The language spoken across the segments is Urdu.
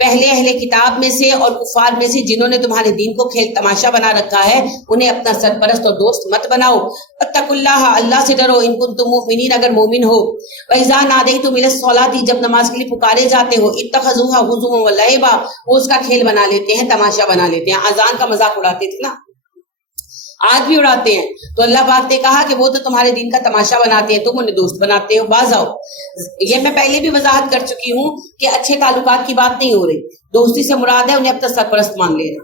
پہلے اہل کتاب میں سے اور کفار میں سے جنہوں نے تمہارے دین کو کھیل تماشا بنا رکھا ہے انہیں اپنا سرپرست اور دوست مت بناؤ. اتقوا اللہ, اللہ سے ڈرو, ان کنتم مؤمنین, اگر مومن ہو. وَإِذَا نَادَيْتُمْ إِلَى الصَّلَاةِ, جب نماز کے لیے پکارے جاتے ہو. اتخذوها هزوا ولعبا, وہ اس کا کھیل بنا لیتے ہیں, تماشا بنا لیتے ہیں. اذان کا مذاق اڑاتے تھے نا, آج بھی اڑاتے ہیں. تو اللہ پاک نے کہا کہ وہ تو تمہارے دین کا تماشا بناتے ہیں, تم انہیں دوست بناتے ہو. باز آؤ. یہ میں پہلے بھی وضاحت کر چکی ہوں کہ اچھے تعلقات کی بات نہیں ہو رہی. دوستی سے مراد ہے انہیں اپنا سرپرست مان لینا.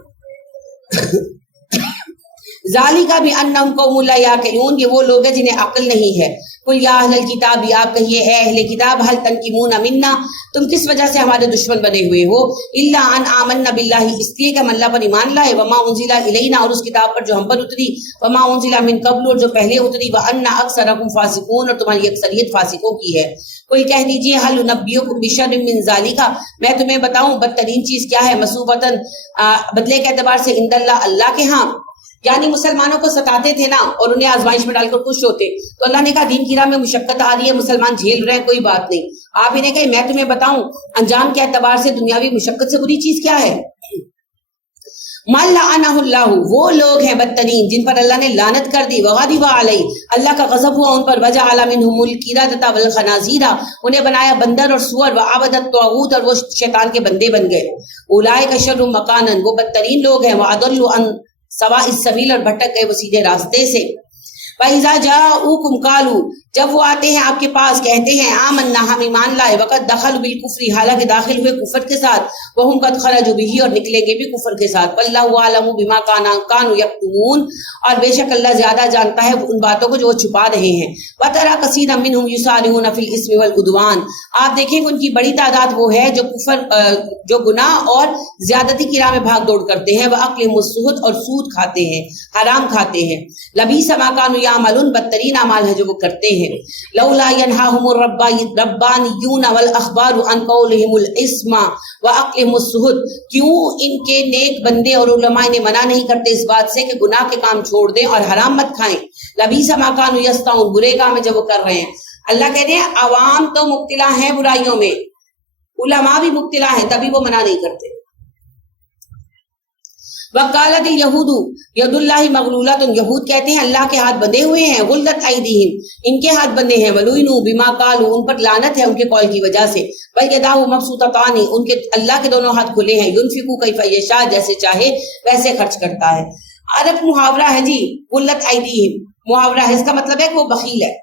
ذالک بانہم قوم لا یعقلون, یہ وہ لوگ ہیں جنہیں عقل نہیں ہے. قل یا اہل الکتاب, آپ کہیے اے اہل کتاب, هل تنقمون منا, تم کس وجہ سے ہمارے دشمن بنے ہوئے ہو. الا ان آمنا باللہ, اس لیے کہ ہم اللہ پر ایمان لائے. وما انزل الینا, اور اس کتاب پر جو ہم پر اتری. وما انزل من قبل, اور جو پہلے اتری. وان اکثرکم فاسقون, اور تمہاری اکثریت فاسقوں کی ہے. کوئی کہہ دیجئے هل نبئکم بشر من ذالک, میں تمہیں بتاؤں بدترین چیز کیا ہے. مثوبتاً, بدلے کے اعتبار سے, عند اللہ, اللہ کے ہاں. یعنی مسلمانوں کو ستاتے تھے نا اور انہیں آزمائش میں ڈال کر خوش ہوتے, تو اللہ نے کہا دین کی راہ میں مشقت آ رہی ہے, مسلمان جھیل رہے ہیں, کوئی بات نہیں. آپ انہیں کہیں میں تمہیں بتاؤں انجام کے اعتبار سے دنیاوی مشقت سے بری چیز کیا ہے. من لعنہ اللہ, وہ لوگ ہیں بدترین جن پر اللہ نے لعنت کر دی. وغضب علیہ, اللہ کا غضب ہوا ان پر. وجعل منہم القردۃ والخنازیر, انہیں بنایا بندر اور سور. وعبد الطاغوت, اور وہ شیطان کے بندے بن گئے. اولئک شر مکانا, وہ بدترین لوگ ہیں. واضل عن سواء السبیل, اور بھٹک گئے وہ سیدھے راستے سے. فَإِذَا جَاءُوكُمْ قَالُوا, جب وہ آتے ہیں آپ کے پاس کہتے ہیں آمنا, ہم ایمان لائے. وقد دخلوا بالکفر, حالانکہ داخل ہوئے کفر کے ساتھ. وَهُمْ قَدْ خَرَجُوا بِهِ, اور نکلیں گے بھی کفر کے ساتھ. وَاللَّهُ أَعْلَمُ بِمَا كَانُوا يَكْتُمُونَ, اور بے شک اللہ زیادہ جانتا ہے ان باتوں کو جو وہ چھپا رہے ہیں. وَتَرَى كَثِيرًا مِّنْهُمْ يُسَارِعُونَ فِي الْإِثْمِ وَالْعُدْوَانِ, آپ دیکھیں کہ ان کی بڑی تعداد وہ ہے جو گناہ اور زیادتی کی راہ میں بھاگ دوڑ کرتے ہیں. وَأَكْلِهِمُ السُّحْتَ, اور سود کھاتے ہیں, حرام کھاتے ہیں. لَبِئْسَ مَا كَانُوا يَعْمَلُونَ, بدترین اعمال ہے جو وہ کرتے ہیں. لولا ينهاهم الربانیون والاخبار عن قولهم الاسم واكلهم السحت, کیوں ان کے نیک بندے اور علماء نے منع نہیں کرتے اس بات سے کہ گناہ کے کام چھوڑ دیں اور حرام مت کھائیں. لبئس ما كانوا يصنعون, برے کام ہے جو وہ کر رہے ہیں. اللہ کہتے ہیں عوام تو مبتلا ہیں برائیوں میں, علماء بھی مبتلا ہیں, تبھی وہ منع نہیں کرتے. وقالت اليہود ید اللہ مغلولۃ, یہود کہتے ہیں اللہ کے ہاتھ بندھے ہوئے ہیں. غلت ایدیہم, ان کے ہاتھ بندھے ہیں. ولعنوا بما قالوا, ان پر لعنت ہے ان کے قول کی وجہ سے. بل یداہ مبسوطتان, ان کے اللہ کے دونوں ہاتھ کھلے ہیں. ينفق کیف یشاء, جیسے چاہے ویسے خرچ کرتا ہے. عرب محاورہ ہے جی غلت ایدیہم, محاورہ ہے, اس کا مطلب ہے کہ وہ بخیل ہے.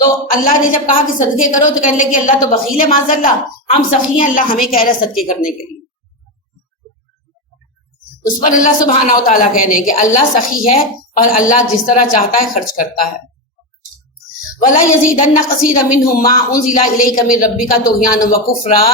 تو اللہ نے جب کہا کہ صدقے کرو تو کہنے لگے کہ اللہ تو بخیل ہے, معاذ اللہ, ہم سخی ہیں, اللہ ہمیں کہہ رہا ہے صدقے کرنے کے لیے. اس پر اللہ سبحانہ و تعالیٰ کہہ رہے ہیں کہ اللہ سخی ہے اور اللہ جس طرح چاہتا ہے خرچ کرتا ہے. وَلَا يَزِيدَنَّ كَثِيرًا مِّنْهُمْ مَا أُنزِلَ إِلَيْكَ مِن رَّبِّكَ طُغْيَانًا وَكُفْرًا,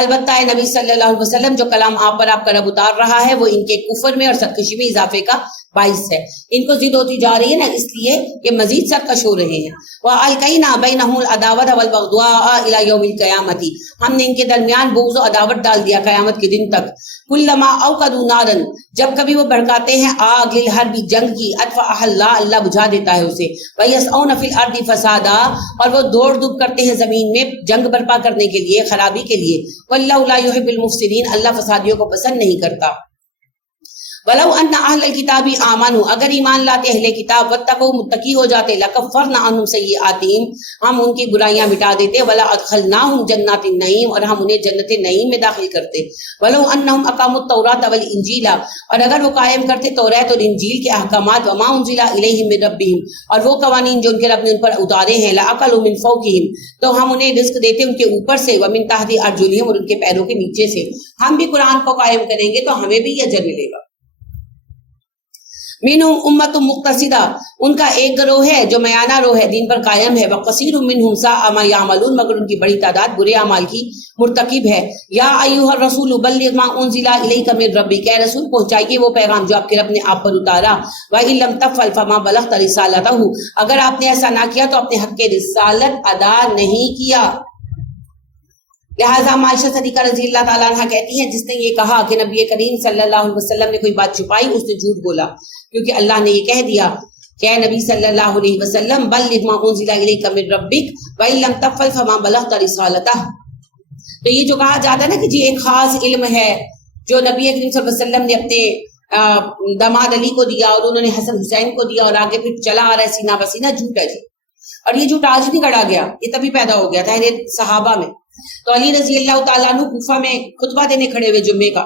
البتہ نبی صلی اللہ علیہ وسلم جو کلام آپ پر آپ کا رب اتار رہا ہے وہ ان کے کفر میں اور سرکشی میں اضافے کا باعث ہے. ان کو ضد ہوتی جا رہی ہے نا, اس لیے یہ مزید سرکش ہو رہے ہیں. وَأَلْقَيْنَا بَيْنَهُمُ الْعَدَاوَةَ وَالْبَغْضَاءَ إِلَى يَوْمِ الْقِيَامَةِ, ہم نے ان کے درمیان بغض و عداوت ڈال دیا قیامت کے دن تک. كُلَّمَا أَوْقَدُوا نَارًا, جب کبھی وہ بھڑکاتے ہیں آگ, للحرب, جنگ کی, أطفأها اللَّهُ, اللہ بجھا دیتا ہے اسے. وَيَسْعَوْنَ فِي الْأَرْضِ فَسَادًا, اور وہ دوڑ دھوپ کرتے ہیں زمین میں جنگ برپا کرنے کے لیے, خرابی کے لیے. وَاللَّهُ لَا يُحِبُّ الْمُفْسِدِينَ, اللہ فسادیوں کو پسند نہیں کرتا. وَلَوْ أَنَّ أَهْلَ الْكِتَابِ آمَنُوا, اگر ایمان لاتے اہل کتاب, وَاتَّقُوا, متقی ہو جاتے, لَكَفَّرْنَا عَنْهُمْ سَيِّئَاتِهِمْ, ہم ان کی برائیاں مٹا دیتے. وَلَا أَدْخَلْنَاهُمْ جَنَّاتِ النَّعِيمِ, اور ہم انہیں جنت نعیم میں داخل کرتے. وَلَوْ أَنَّهُمْ أَقَامُوا التَّوْرَاةَ وَالْإِنْجِيلَ, اور اگر وہ قائم کرتے توریت اور انجیل کے احکامات. وَمَا أُنزِلَ إِلَيْهِم مِّن رَّبِّهِمْ, اور وہ قوانین جو ان کے رب نے ان پر اتارے ہیں. لَأَكَلُوا مِن فَوْقِهِمْ, تو ہم انہیں رزق دیتے ان کے اوپر سے. وَمِن تَحْتِ أَرْجُلِهِمْ, اور ان کے پیروں کے نیچے سے. ہم بھی قرآن کو قائم کریں گے تو ہمیں بھی یہ اجر ملے گا. منہم امت مقتصدہ, ان کا ایک گروہ ہے جو میانہ روح ہے, دین پر قائم ہے. وقصیر منہم ساء ما یعملون, مگر ان کی بڑی تعداد برے اعمال کی مرتکب ہے. یا ایھا الرسول بلغ ما انزل الیک من ربک, اے رسول پہنچائیے وہ پیغام جو آپ کے رب نے آپ پر اتارا. وان لم تفعل فما بلغت رسالتہ, اگر آپ نے ایسا نہ کیا تو اپنے حق کے رسالت ادا نہیں کیا. لہٰذا عائشہ صدیقہ رضی اللہ تعالیٰ عنہ کہتی ہیں جس نے یہ کہا کہ نبی کریم صلی اللہ علیہ وسلم نے کوئی بات چھپائی, اس نے جھوٹ بولا, کیونکہ اللہ نے یہ کہہ دیا کہ اے نبی صلی اللہ علیہ وسلم بلغ ما انزل الیک من ربک وان لم تفعل فما بلغت رسالتہ. تو یہ جو کہا جاتا ہے نا کہ جی ایک خاص علم ہے جو نبی کریم صلی اللہ علیہ وسلم نے اپنے داماد علی کو دیا اور انہوں نے حسن حسین کو دیا اور آگے پھر چلا آ رہا ہے سینہ بسینہ، جھوٹ ہے جی. اور یہ جھوٹ آج نہیں گڑا گیا، یہ تبھی پیدا ہو گیا تھا صحابہ میں. تو علی رضی اللہ تعالیٰ عنہ کوفہ میں خطبہ دینے کھڑے ہوئے جمعے کا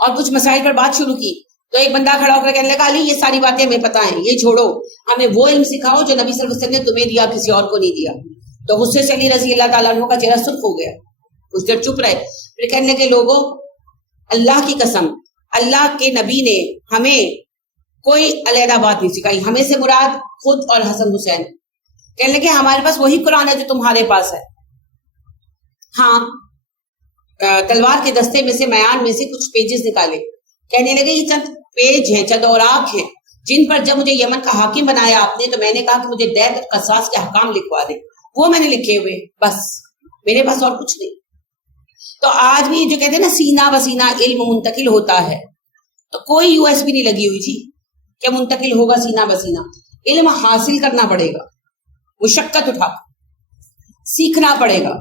اور کچھ مسائل پر بات شروع کی. تو ایک بندہ کھڑا ہو کر کہنے لگا علی یہ ساری باتیں ہمیں پتہ ہیں، یہ چھوڑو، ہمیں وہ علم سکھاؤ جو نبی صلی اللہ علیہ وسلم نے تمہیں دیا، کسی اور کو نہیں دیا. تو غصے سے علی رضی اللہ تعالیٰ عنہ کا چہرہ سرخ ہو گیا، کچھ دیر چپ رہے، پھر کہنے لگے لوگوں اللہ کی قسم اللہ کے نبی نے ہمیں کوئی علیحدہ بات نہیں سکھائی، ہمیں سے مراد خود اور حسن حسین. کہنے لگے ہمارے پاس وہی قرآن ہے جو تمہارے پاس ہے. ہاں تلوار کے دستے میں سے میان میں سے کچھ پیجز نکالے، کہنے لگے یہ چند پیج ہیں، چند اوراق ہیں جن پر جب مجھے یمن کا حاکم بنایا آپ نے تو میں نے کہا کہ مجھے دید اور قصاص کے احکام لکھوا دیں، وہ میں نے لکھے ہوئے، بس میرے پاس اور کچھ نہیں. تو آج بھی جو کہتے ہیں نا سینہ بسینہ علم منتقل ہوتا ہے، تو کوئی یو ایس بی نہیں لگی ہوئی جی کہ منتقل ہوگا سینہ بسینہ. علم حاصل کرنا پڑے گا، مشقت اٹھا سیکھنا پڑے گا،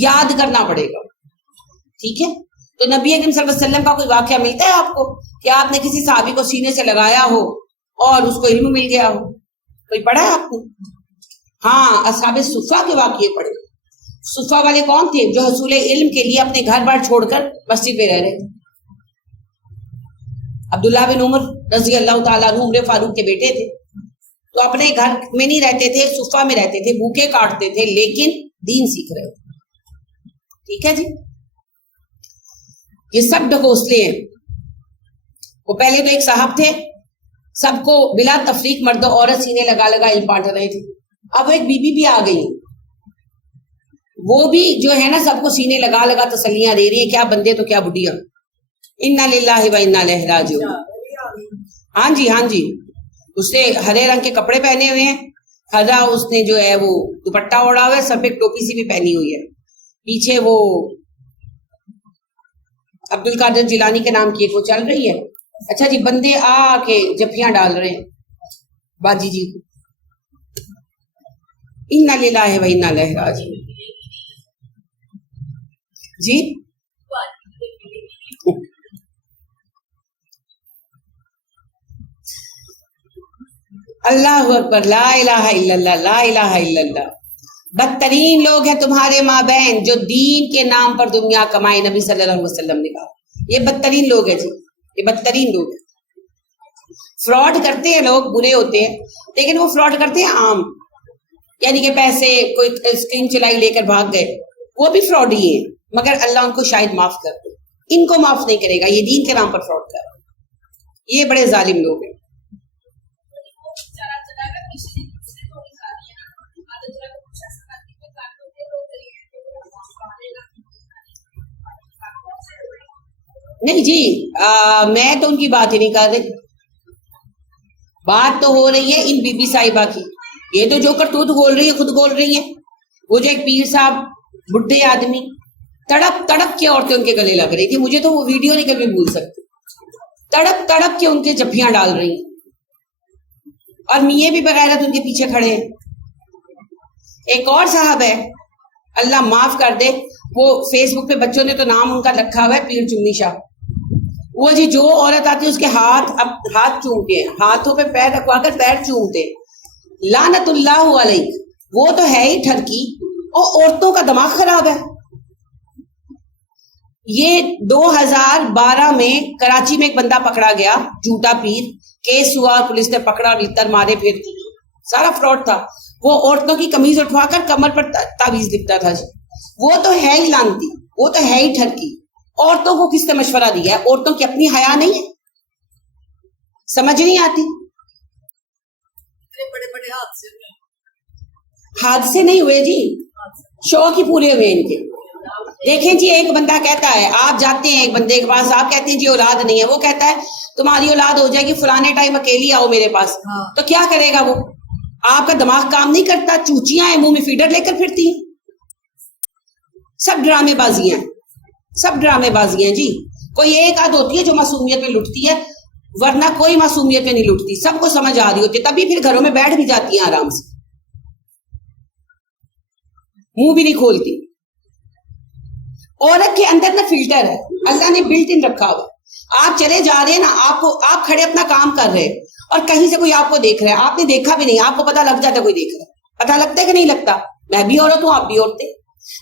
یاد کرنا پڑے گا. ٹھیک ہے؟ تو نبی اکرم صلی اللہ علیہ وسلم کا کوئی واقعہ ملتا ہے آپ کو کہ آپ نے کسی صحابی کو سینے سے لگایا ہو اور اس کو علم مل گیا ہو؟ کوئی پڑھا ہے آپ نے؟ ہاں اصحاب صفہ کے واقعے پڑھے. صفہ والے کون تھے؟ جو حصول علم کے لیے اپنے گھر بار چھوڑ کر مسجد میں رہ رہے تھے. عبداللہ بن عمر رضی اللہ تعالیٰ عنہ عمر فاروق کے بیٹے تھے، تو اپنے گھر میں نہیں رہتے تھے، صفہ میں رہتے تھے، بھوکے کاٹتے تھے لیکن دین سیکھ رہے تھے. ٹھیک ہے جی؟ یہ سب ڈھکوسلے ہیں. وہ پہلے تو ایک صاحب تھے، سب کو بلا تفریق مرد و عورت سینے لگا لگا علم بانٹ رہے تھے. اب ایک بی بی بھی آ گئی، وہ بھی جو ہے نا سب کو سینے لگا لگا تسلیاں دے رہی ہیں، کیا بندے تو کیا بڈیاں. انا للہ و انا الیہ راجعون. ہاں جی ہاں جی، اس نے ہرے رنگ کے کپڑے پہنے ہوئے ہیں، ہرا اس نے جو ہے وہ دوپٹہ اوڑا ہوا ہے، سب ایک ٹوپی سی بھی پہنی ہوئی ہے، پیچھے وہ عبد القادر جیلانی کے نام کی ایک وہ چل رہی ہے. اچھا جی، بندے آ کے جفیاں ڈال رہے ہیں باجی جی کو. انا للہ و انا الیہ راجعون. جی اللہ اکبر، لا الہ الا اللہ، لا الہ الا اللہ. بدترین لوگ ہیں تمہارے مابین جو دین کے نام پر دنیا کمائے. نبی صلی اللہ علیہ وسلم نے کہا یہ بدترین لوگ ہیں جی، یہ بدترین لوگ ہیں. فراڈ کرتے ہیں لوگ، برے ہوتے ہیں، لیکن وہ فراڈ کرتے ہیں عام، یعنی کہ پیسے کوئی اسکیم چلائی لے کر بھاگ گئے، وہ بھی فراڈ ہی ہیں، مگر اللہ ان کو شاید معاف کر دے. ان کو معاف نہیں کرے گا، یہ دین کے نام پر فراڈ کر رہا ہے. یہ بڑے ظالم لوگ ہیں. نہیں جی، میں تو ان کی بات ہی نہیں کر رہی، بات تو ہو رہی ہے ان بی بی صاحبہ کی. یہ تو جو کرتوت بول رہی ہے خود بول رہی ہے. وہ جو ایک پیر صاحب بڈھے آدمی تڑپ تڑپ کے عورتیں ان کے گلے لگ رہی تھی، مجھے تو وہ ویڈیو نہیں کبھی بھول سکتی. تڑپ تڑپ کے ان کے جفیاں ڈال رہی ہیں اور میاں بھی بغیرت ان کے پیچھے کھڑے ہیں. ایک اور صاحب ہے، اللہ معاف کر دے، وہ فیس بک پہ بچوں نے تو نام ان کا رکھا ہوا ہے پیر چنی شاہ. وہ جی جو عورت آتی ہے اس کے ہاتھ چومتے ہیں، ہاتھوں پہ پیر رکھوا کر پیر چومتے ہیں. لعنت اللہ علیہ. وہ تو ہے ہی ٹھرکی، اور عورتوں کا دماغ خراب ہے. یہ 2012 میں کراچی میں ایک بندہ پکڑا گیا، جھوٹا پیر، کیس ہوا، پولیس نے پکڑا، لتر مارے، پھر سارا فراڈ تھا. وہ عورتوں کی قمیض اٹھوا کر کمر پر تعویذ لکھتا تھا جی. وہ تو ہے ہی لانتی، وہ تو ہے ہی ٹھرکی. عورتوں کو کس نے مشورہ دیا ہے؟ عورتوں کی اپنی حیا نہیں ہے؟ سمجھ نہیں آتی. بڑے بڑے حادثے نہیں ہوئے جی، شوق ہی پورے ہوئے ان کے. دیکھیں جی، ایک بندہ کہتا ہے، آپ جاتے ہیں ایک بندے کے پاس، آپ کہتے ہیں جی اولاد نہیں ہے، وہ کہتا ہے تمہاری اولاد ہو جائے گی فلانے ٹائم اکیلی آؤ میرے پاس. تو کیا کرے گا وہ؟ آپ کا دماغ کام نہیں کرتا، چوچیاں ہیں منہ میں فیڈر لے کر پھرتی ہیں. سب ڈرامے بازی ہیں، سب ڈرامے بازی ہیں جی. کوئی ایک آدھ ہوتی ہے جو معصومیت میں لٹتی ہے، ورنہ کوئی معصومیت میں نہیں لٹتی. سب کو سمجھ آ رہی ہوتی ہے، تبھی پھر گھروں میں بیٹھ بھی جاتی ہیں آرام سے، منہ بھی نہیں کھولتی. عورت کے اندر نا فلٹر ہے, اللہ نے بلٹ ان رکھا ہوا. آپ چلے جا رہے ہیں نا, آپ کھڑے اپنا کام کر رہے اور کہیں سے کوئی آپ کو دیکھ رہا ہے, آپ نے دیکھا بھی نہیں, آپ کو پتا لگ جاتا کوئی دیکھ رہا ہے. پتا لگتا ہے کہ نہیں لگتا؟ میں بھی عورت ہوں, آپ بھی عورتیں.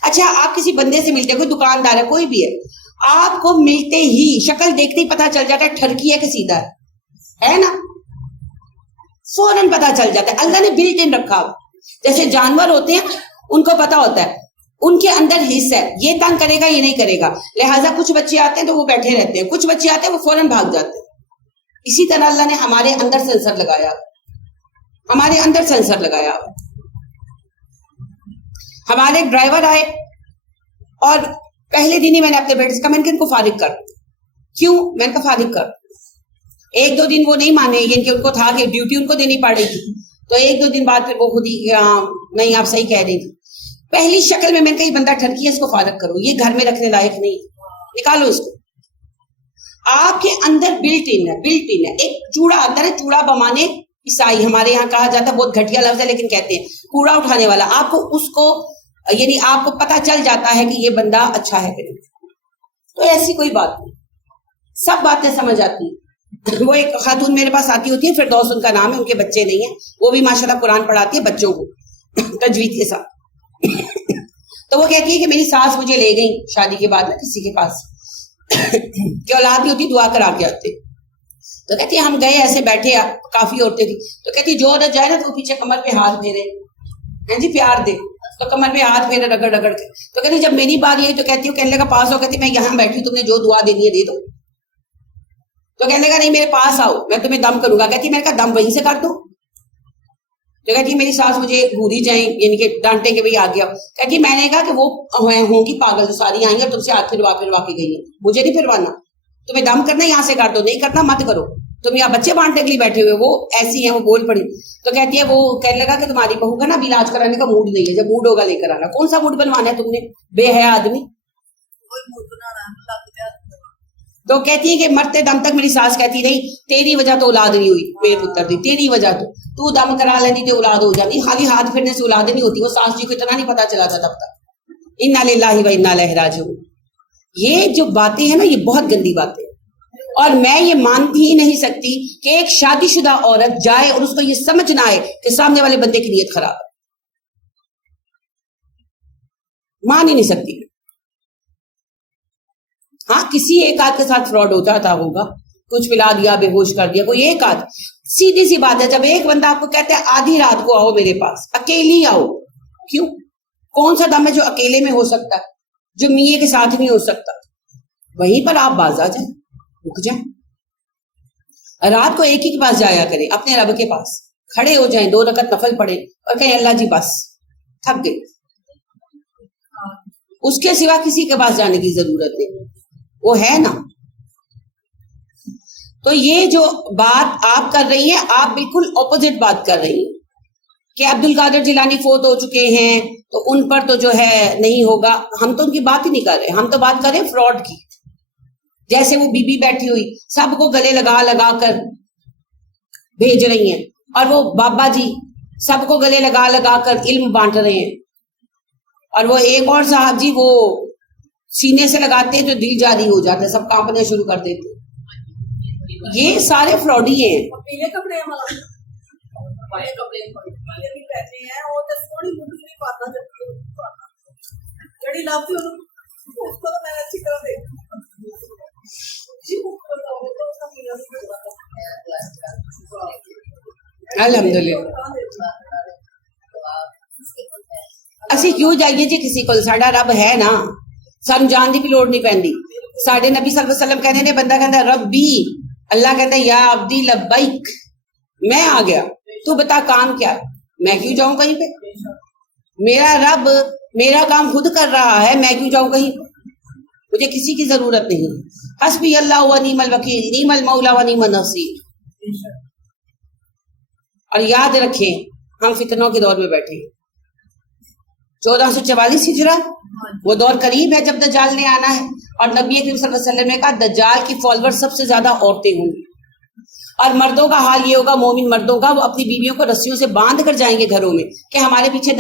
اچھا آپ کسی بندے سے ملتے, کوئی دکاندار ہے, کوئی بھی ہے, آپ کو ملتے ہی شکل دیکھتے ہی پتا چل جاتا ہے ٹھرکی ہے کہ سیدھا ہے نا, فوراً پتا چل جاتا ہے. اللہ نے بلٹ ان رکھا ہوا. جیسے جانور ہوتے ہیں ان کو پتا ہوتا ہے, ان کے اندر حص ہے, یہ تنگ کرے گا یہ نہیں کرے گا, لہٰذا کچھ بچے آتے ہیں تو وہ بیٹھے رہتے ہیں, کچھ بچے آتے ہیں وہ فوراً بھاگ جاتے ہیں. اسی طرح اللہ نے ہمارے اندر سینسر لگایا, ہمارے اندر سینسر لگایا. ہمارے ایک ڈرائیور آئے اور پہلے دن ہی میں نے اپنے بیٹے سے کہا, میں نے ان کو فارغ کر. کیوں؟ میں نے کہا فارغ کر. ایک دو دن وہ نہیں مانے, یعنی کہ ان کو تھا کہ ڈیوٹی ان کو دینی پڑ رہی تھی, تو ایک دو دن بعد پھر وہ خود ہی نہیں آپ صحیح کہہ رہی تھی. پہلی شکل میں نے کہا یہ بندہ ٹھرکی ہے, اس کو فارغ کرو, یہ گھر میں رکھنے لائق نہیں, نکالو اس کو. آپ کے اندر بلٹ ان ہے, بلٹ ان ہے. ایک چوڑا آتا ہے, چوڑا بمانے عیسائی, ہمارے یہاں کہا جاتا ہے, بہت گھٹیا لفظ ہے لیکن کہتے ہیں کوڑا اٹھانے والا. آپ کو اس کو یعنی آپ کو پتا چل جاتا ہے کہ یہ بندہ اچھا ہے کہ نہیں. تو ایسی کوئی بات نہیں, سب باتیں سمجھ آتی ہیں. وہ ایک خاتون میرے پاس آتی ہوتی ہے, فردوس ان کا نام ہے, ان کے بچے نہیں ہیں, وہ بھی ماشاءاللہ قرآن پڑھاتی ہے بچوں کو تجوید کے ساتھ. تو وہ کہتی ہے کہ میری ساس مجھے لے گئی شادی کے بعد نا کسی کے پاس, کہ اولاد نہیں ہوتی دعا کرا کے آتے. تو کہتی ہے ہم گئے, ایسے بیٹھے, کافی عورتیں تھی, تو کہتی جو عورت جائے نا تو وہ پیچھے کمر پہ ہاتھ پھیرے, ہیں جی پیار دے, تو کمر پہ ہاتھ پھیرے رگڑ رگڑ کے. تو کہتی جب میری بات یہی, تو کہتی ہوں کہنے لگا پاس ہو, کہتی میں یہاں بیٹھی, تم نے جو دعا دینی ہے دے دو. تو کہنے لگا نہیں میرے پاس آؤ, میں تمہیں دم کروں گا. کہتی میں نے کہا دم وہیں سے کر دو. تو کہتی میری ساس مجھے بھولی جائیں, یعنی کہ ڈانٹے کے بھائی آ گیا. کہتی میں نے کہا کہ وہ ہوں گی پاگل, جو ساری آئیں گے تم سے ہاتھ پھروا کے گئی ہیں, مجھے نہیں پھروانا. تمہیں دم کرنا یہاں سے کر دو, نہیں کرنا مت کرو, تم یہاں بچے بانٹنے کے لیے بیٹھے ہوئے, وہ ایسی ہیں, وہ بول پڑی. تو کہتی ہے وہ کہنے لگا کہ تمہاری بہو کا نا ابھی علاج کرانے کا موڈ نہیں ہے, جب موڈ ہوگا لے کر آنا. کون سا موڈ بنوانا ہے تم نے, بے حیا آدمی. تو کہتی ہے کہ مرتے دم تک میری ساس کہتی رہی تیری وجہ تو اولاد نہیں ہوئی میرے پتر دی, تیری وجہ تو دم کرا لینی تو اولاد ہو جاتی, خالی ہاتھ پھرنے سے اولاد نہیں ہوتی. وہ ساس جی کو اتنا نہیں پتا چلا تھا تب تک. انا للہ و انا الیہ راجعون. یہ جو باتیں ہیں نا یہ بہت گندی باتیں, اور میں یہ مانتی ہی نہیں سکتی کہ ایک شادی شدہ عورت جائے اور اس کو یہ سمجھ نہ آئے کہ سامنے والے بندے کی نیت خراب ہے. مان ہی نہیں سکتی. ہاں کسی ایک آدھ کے ساتھ فراڈ ہو جاتا ہوگا, کچھ پلا دیا, بے ہوش کر دیا, کوئی ایک آدھ. سیدھی سی بات ہے, جب ایک بندہ آپ کو کہتا ہے آدھی رات کو آؤ میرے پاس, اکیلی آؤ, کیوں؟ کون سا دم ہے جو اکیلے میں ہو سکتا ہے, جو میاں کے ساتھ نہیں ہو سکتا؟ وہیں پر آپ باز آ جائیں, رک جائیں. رات کو ایک ہی کے پاس جایا کریں, اپنے رب کے پاس کھڑے ہو جائیں, 2 رکعت نفل پڑھیں اور کہیں اللہ جی بس تھک گئے. اس کے سوا کسی کے پاس جانے کی ضرورت نہیں, وہ ہے نا. تو یہ جو بات آپ کر رہی ہیں, آپ بالکل اپوزٹ بات کر رہی ہیں کہ عبد القادر جیلانی فوت ہو چکے ہیں تو ان پر تو جو ہے نہیں ہوگا. ہم تو ان کی بات ہی نہیں کر رہے, ہم تو بات کر رہے ہیں فراڈ کی. جیسے وہ بی بی بیٹھی ہوئی سب کو گلے لگا لگا کر بھیج رہی ہیں, اور وہ بابا جی سب کو گلے لگا لگا کر علم بانٹ رہے ہیں, اور وہ ایک اور صاحب جی وہ سینے سے لگاتے ہیں تو دل جاری ہو جاتا ہے, سب کانپنے شروع کر دیتے. یہ سارے فراڈی ہیں. الحمدللہ اسی کیوں جائیے جی کسی کو, ساڈا رب ہے نا, سانو جان دی بھی لوڑ نہیں پیندی. ساڈے نبی صلی اللہ علیہ وسلم کہنے نے, بندہ کہندا ربی, اللہ کہتا ہے یا عبدی لبیک, میں آ گیا, تو بتا کام کیا, میں کیوں جاؤں کہیں پہ, میرا رب میرا کام خود کر رہا ہے, میں کیوں جاؤں کہیں, مجھے کسی کی ضرورت نہیں. حسبی اللہ و نعم الوکیل, نعم المولا و نعم النصیر. اور یاد رکھیں ہم فتنوں کے دور میں بیٹھے ہیں. 1444 ہجرہ وہ دور قریب ہے جب دجال نے آنا ہے, اور نبی کریم صلی اللہ علیہ وسلم نے کہا دجال کی فالوور سب سے زیادہ عورتیں ہوں گی, اور مردوں کا حال یہ ہوگا, مومن مردوں کا, وہ اپنی بیویوں کو رسیوں سے باندھ کر جائیں گے گھروں میں کہ ہمارے پیچھے